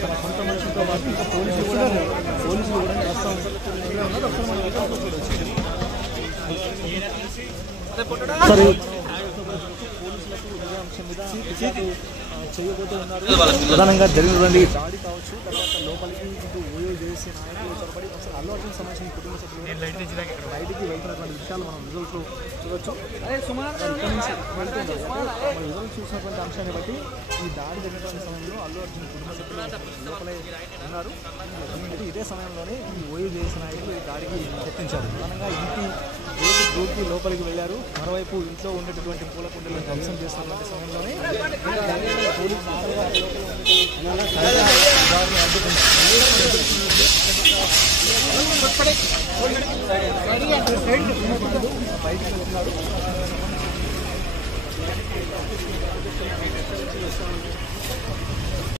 కన్ఫర్మేషన్తో పాటు ఇంకా పోలీసులు కూడా వస్తూ ఉంటారు. పోలీసులకు ఇదే అంశం మీద ఫిర్యాదు చేయబోతూ ఉన్నారు. ప్రధానంగా జరిగినటువంటి దాడి కావచ్చు, తర్వాత లోపలికి ఇంటూ ఓయో చేసే నాయకులు చొరబడి ఒకసారి అల్లు అర్జున్ సంబంధించిన కుటుంబ సభ్యులు బయటికి వెళ్తున్నటువంటి విషయాలు మనం రిజల్ట్స్ చూడవచ్చు. ఇక్కడి నుంచి వెళ్తున్నారు. రిజల్ట్ చూసినటువంటి అంశాన్ని బట్టి ఈ దాడి జరిగినటువంటి సమయంలో అల్లు అర్జున్ కుటుంబ సభ్యులు లోపలే ఉన్నారు. ఇదే సమయంలోనే ఈ ఓయో చేసే నాయకులు ఈ దాడికి యత్నించారు. ప్రధానంగా ఇంటి దూకి లోపలికి వెళ్ళారు. మరోవైపు ఇంట్లో ఉండేటటువంటి పూల కుండలను ధ్వంసం చేస్తున్నటువంటి సమయంలోనే బయటికి వెళ్తున్నారు.